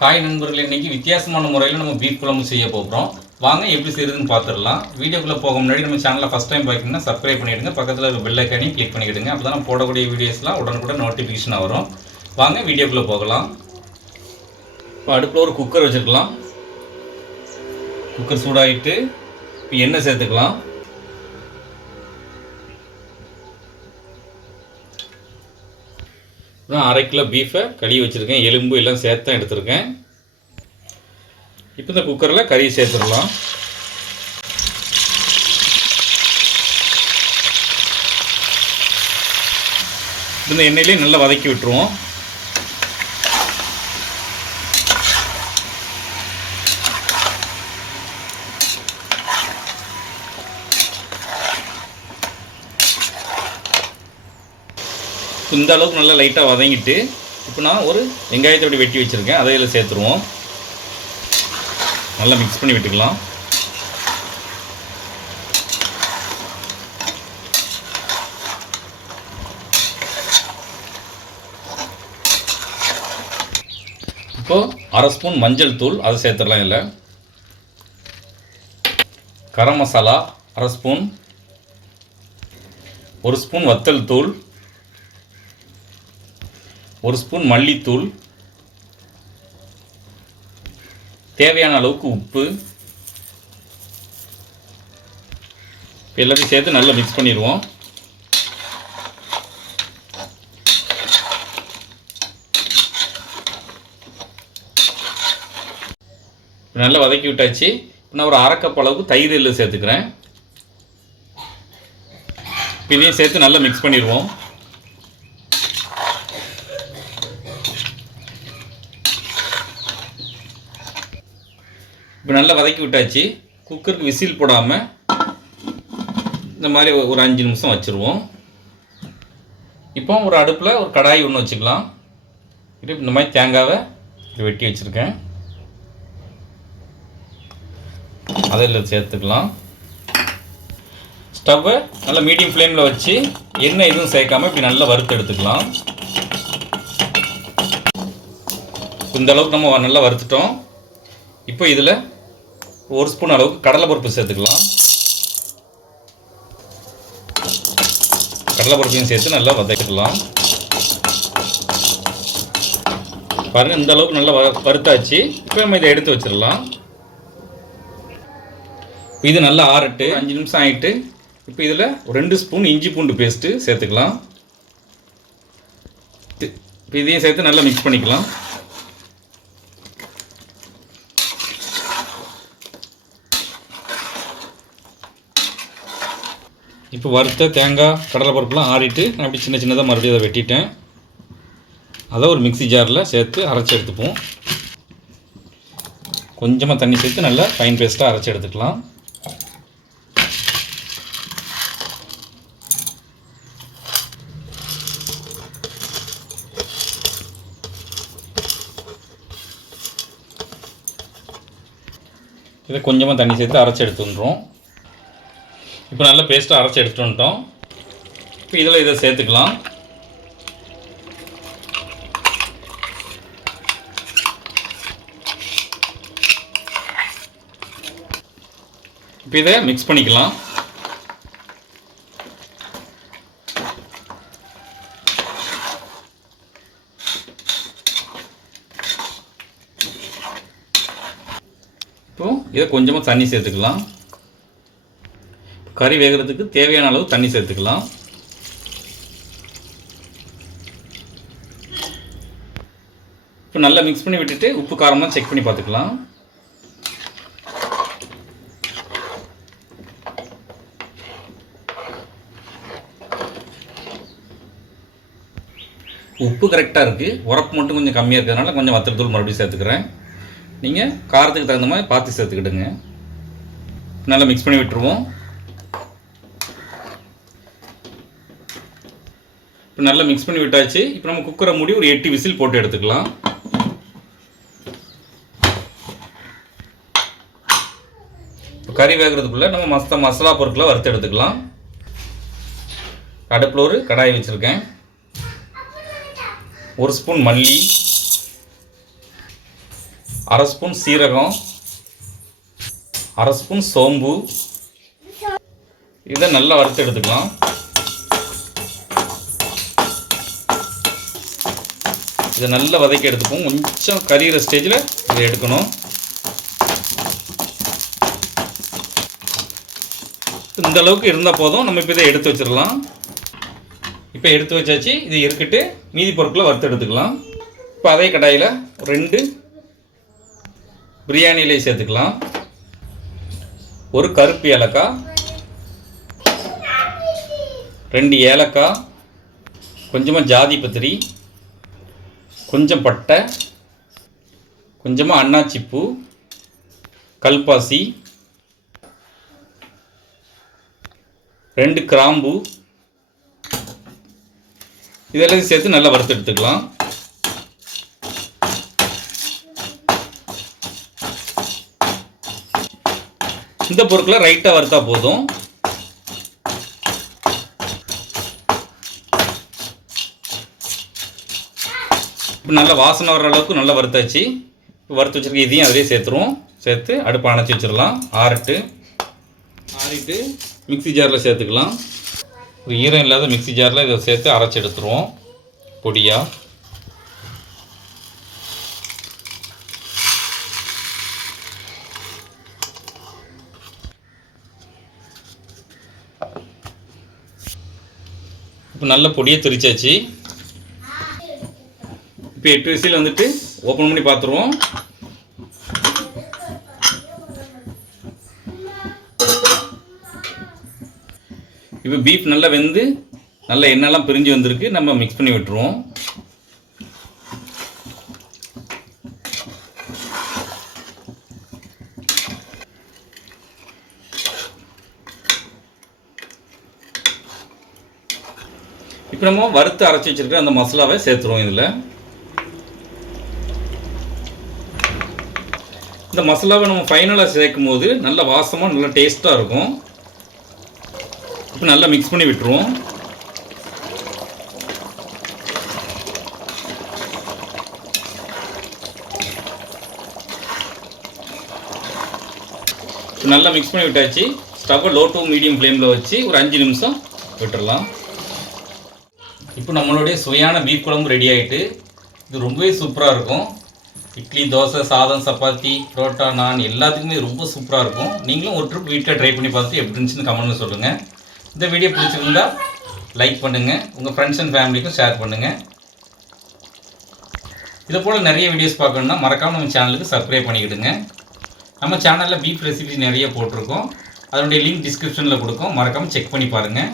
காய் நண்பர்கள் இன்னைக்கு வித்தியாசமான முறையில் நம்ம பீட் குழம்பு செய்ய போகிறோம் வாங்க எப்படி செய்யுதுன்னு பார்த்துடலாம் வீடியோக்குள்ளே போக முன்னாடி நம்ம சேனலில் ஃபஸ்ட் டைம் பார்க்கணும்னா சப்ஸ்கிரைப் பண்ணிவிடுங்க பக்கத்தில் ஒரு பெல்லைக்கானையும் கிளிக் பண்ணிவிடுங்க அப்போ தான் போடக்கூடிய வீடியோஸ்லாம் உடனுக்குடன் நோட்டிஃபிகேஷன் வரும். வாங்க வீடியோக்குள்ளே போகலாம். இப்போ அடுப்பில் ஒரு குக்கர் வச்சுருக்கலாம். குக்கர் சூடாகிட்டு இப்போ எண்ணெய் சேர்த்துக்கலாம். நான் அரை கிலோ பீஃபை கழுவி வச்சுருக்கேன். எலும்பு எல்லாம் சேர்த்து தான் எடுத்திருக்கேன். இப்போ இந்த குக்கரில் கறி சேர்த்துடலாம். இந்த எண்ணெயிலே நல்லா வதக்கி விட்டுருவோம். இந்த அளவுக்கு நல்லா லைட்டாக வதங்கிட்டு இப்போ நான் ஒரு வெங்காயத்தை அப்படி வெட்டி வச்சுருக்கேன். அதை இதில் சேர்த்துருவோம். நல்லா மிக்ஸ் பண்ணி விட்டுக்கலாம். இப்போது அரை ஸ்பூன் மஞ்சள் தூள் அதை சேர்த்துடலாம் இல்லை கரம் மசாலா அரை ஸ்பூன். ஒரு ஸ்பூன் வத்தல் தூள். ஒரு ஸ்பூன் மல்லித்தூள் தேவையான அளவுக்கு உப்பு எல்லாத்தையும் சேர்த்து நல்லா மிக்ஸ் பண்ணிடுவோம். நல்லா வதக்கி விட்டாச்சு. இப்போ நான் ஒரு அரைக்கப் அளவுக்கு தயிர் எள்ளு சேர்த்துக்கிறேன். இதையும் சேர்த்து நல்லா மிக்ஸ் பண்ணிடுவோம். இப்போ நல்லா வதக்கி விட்டாச்சு. குக்கருக்கு விசில் போடாமல் இந்த மாதிரி ஒரு அஞ்சு நிமிஷம் வச்சுருவோம். இப்போ ஒரு அடுப்பில் ஒரு கடாய் ஒன்று வச்சுக்கலாம். இது இந்த மாதிரி தேங்காவை வெட்டி வச்சுருக்கேன். அதில் சேர்த்துக்கலாம். ஸ்டவ்வை நல்லா மீடியம் ஃப்ளேமில் வச்சு எண்ணெய் எதுவும் சேர்க்காம இப்படி நல்லா வறுத்து எடுத்துக்கலாம். இந்த அளவுக்கு நம்ம நல்லா வறுத்துட்டோம். இப்போ இதில் ஒரு ஸ்பூன் அளவுக்கு கடலைப்பருப்பு சேர்த்துக்கலாம். கடலைப்பருப்பையும் சேர்த்து நல்லா வதக்கிக்கலாம். பாருங்கள் இந்த அளவுக்கு நல்லா வ- வறுத்தாச்சு. இப்போ நம்ம இதை எடுத்து வச்சிடலாம். இது நல்லா ஆறட்டு அஞ்சு நிமிஷம் ஆகிட்டு இப்போ இதில் ஒரு ரெண்டு ஸ்பூன் இஞ்சி பூண்டு பேஸ்ட்டு சேர்த்துக்கலாம். இப்போ இதையும் சேர்த்து நல்லா மிக்ஸ் பண்ணிக்கலாம். இப்போ வறுத்த தேங்காய் கடலைப்பருப்புலாம் ஆறிட்டு நான் அப்படி சின்ன சின்னதாக மறுபடியும் அதை வெட்டிட்டேன். அதை ஒரு மிக்ஸி ஜாரில் சேர்த்து அரைச்சி எடுத்துப்போம். கொஞ்சமாக தண்ணி சேர்த்து நல்லா ஃபைன் பேஸ்ட்டாக அரைச்சி எடுத்துக்கலாம். இதை கொஞ்சமாக தண்ணி சேர்த்து அரைச்சி எடுத்துன்றோம் இப்போ நல்லா பேஸ்ட்டாக அரைச்சி எடுத்துட்டு வந்துட்டோம். இப்போ இதில் இதை சேர்த்துக்கலாம். இப்போ இதை மிக்ஸ் பண்ணிக்கலாம். இப்போ இதை கொஞ்சமாக தண்ணி சேர்த்துக்கலாம். கறி வேகிறதுக்கு தேவையான அளவு தண்ணி சேர்த்துக்கலாம். இப்போ நல்லா மிக்ஸ் பண்ணி விட்டுட்டு உப்பு காரமாக செக் பண்ணி பார்த்துக்கலாம். உப்பு கரெக்டாக இருக்குது உரப்பு மட்டும் கொஞ்சம் கம்மியாக இருக்கிறதுனால கொஞ்சம் வத்தல் தூள் மறுபடியும் சேர்த்துக்கிறேன். நீங்கள் காரத்துக்கு தகுந்த மாதிரி பார்த்து சேர்த்துக்கிடுங்க. நல்லா மிக்ஸ் பண்ணி விட்டுருவோம். இப்போ நல்லா மிக்ஸ் பண்ணி விட்டாச்சு. இப்போ நம்ம குக்கரை மூடி ஒரு எட்டு விசில் போட்டு எடுத்துக்கலாம். இப்போ கறி வேகிறதுக்குள்ளே நம்ம மஸ்த மசாலா பொருட்களை வறுத்து எடுத்துக்கலாம். அடுப்பில் ஒரு கடாய் வச்சுருக்கேன். ஒரு ஸ்பூன் மல்லி. அரை ஸ்பூன் சீரகம். அரை ஸ்பூன் சோம்பு. இதை நல்லா வறுத்து எடுத்துக்கலாம். இதை நல்லா வதக்கி எடுத்துப்போம். கொஞ்சம் கரிகிற ஸ்டேஜில் இதை எடுக்கணும். இந்த அளவுக்கு இருந்தால் போதும். நம்ம இப்போ இதை எடுத்து வச்சிடலாம். இப்போ எடுத்து வச்சாச்சு. இது இருக்கட்டு மீதி பொருட்களை வறுத்து எடுத்துக்கலாம். இப்போ அதே கடாயில் ரெண்டு பிரியாணி சேர்த்துக்கலாம். ஒரு கருப்பு ஏலக்காய் ரெண்டு ஏலக்காய் கொஞ்சமாக ஜாதி பத்திரி கொஞ்சம் பட்டை கொஞ்சமாக அன்னாச்சிப்பூ கல்பாசி ரெண்டு கிராம்பு. இதெல்லாம் சேர்த்து நல்லா வறுத்து எடுத்துக்கலாம். இந்த பொருட்களை ரைட்டாக வறுத்தா போதும். இப்போ நல்லா வாசனை வர அளவுக்கு நல்லா வறுத்தாச்சு இப்போ வறுத்து வச்சுருக்க இதையும் அதிலே சேர்த்துருவோம். சேர்த்து அடுப்பு அணைச்சி வச்சிடலாம். ஆறட்டு ஆறிட்டு மிக்ஸி ஜாரில் சேர்த்துக்கலாம். ஒரு ஈரம் இல்லாத மிக்ஸி ஜாரில் இதை சேர்த்து அரைச்சி எடுத்துருவோம். பொடியாக இப்போ நல்ல பொடியை திரிச்சாச்சு. இப்போ எட்டு விசில் வந்துட்டு ஓப்பன் பண்ணி பார்த்துருவோம் இப்போ பீஃப் நல்லா வெந்து நல்ல எண்ணெய்லாம் பிரிஞ்சு வந்திருக்கு. நம்ம மிக்ஸ் பண்ணி விட்டுருவோம். இப்போ நம்ம வறுத்து அரைச்சி வச்சுருக்க அந்த மசாலாவை சேர்த்துருவோம் இதில். இந்த மசாலாவை நம்ம ஃபைனலாக சேர்க்கும் போது நல்ல வாசமாக நல்லா டேஸ்ட்டாக இருக்கும். இப்போ நல்லா மிக்ஸ் பண்ணி விட்டுருவோம். நல்லா மிக்ஸ் பண்ணி விட்டாச்சு. ஸ்டவ்வை லோ டு மீடியம் ஃப்ளேமில் வச்சு ஒரு அஞ்சு நிமிஷம் விட்டுறலாம். இப்போ நம்மளுடைய சுவையான பீஃப் குழம்பு ரெடி ஆகிட்டு இது ரொம்பவே சூப்பராக இருக்கும். இட்லி தோசை சாதம் சப்பாத்தி புரோட்டா நான் எல்லாத்துக்குமே ரொம்ப சூப்பராக இருக்கும். நீங்களும் ஒரு ட்ரிப் வீட்டில் ட்ரை பண்ணி பார்த்து எப்படி இருந்துச்சுன்னு கமெண்ட்ல சொல்லுங்கள் இந்த வீடியோ பிடிச்சிருந்தா லைக் பண்ணுங்கள் உங்கள் ஃப்ரெண்ட்ஸ் அண்ட் ஃபேமிலிக்கும் ஷேர் பண்ணுங்கள் இது போல் நிறைய வீடியோஸ் பார்க்கணுன்னா மறக்காமல் நம்ம சேனலுக்கு சப்ஸ்கிரைப் பண்ணிக்கிடுங்க. நம்ம சேனலில் பீஃப் ரெசிபி நிறைய போட்டிருக்கோம். அதனுடைய லிங்க் டிஸ்கிரிப்ஷனில் கொடுக்கும். மறக்காமல் செக் பண்ணி பாருங்கள்